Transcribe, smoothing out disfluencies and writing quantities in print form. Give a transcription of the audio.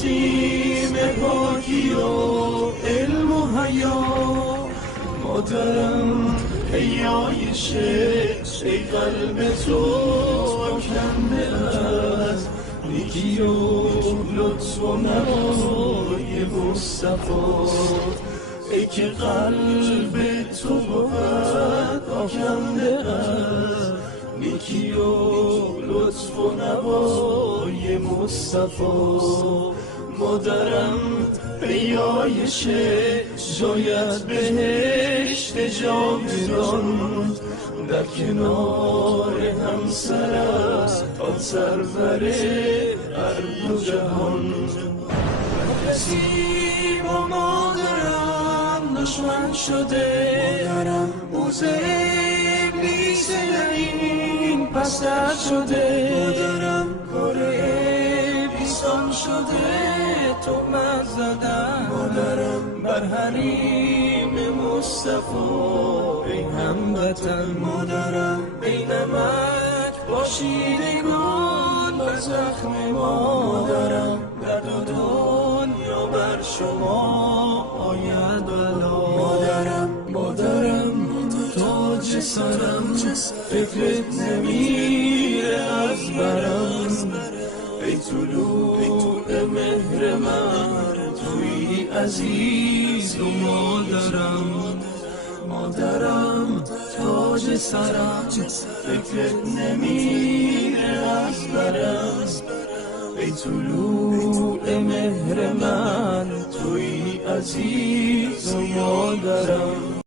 نسیم پاکی و علم و حیا مادرم پیایش ای قلب تو کنده از نیکی و لطف و نوای مصطفی ای که قلب تو بود آکنده از نیکی و لطف و نوای مصطفی مادرم پیایش جایت بهشت جاودان در کنار همسرت تا سرور هر دو جهان کسی با مادرم دشمن شده موز ابلیس لعین پستر شده مادرم کار ابلیسان شده تهمت زدن مادرم بر حریم مصطفی ای هموطن مادرم ای نمک پاشیدگان بر زخم ما مادرم در دو دنیا بر شما آید بلا مادرم تاج سرم فکرت نمیره از برم ای طلوع مهر من توی عزیز و مادرم تاج سرم فکرت نمیره از برم ای طلوع مهر من توی عزیز و مادرم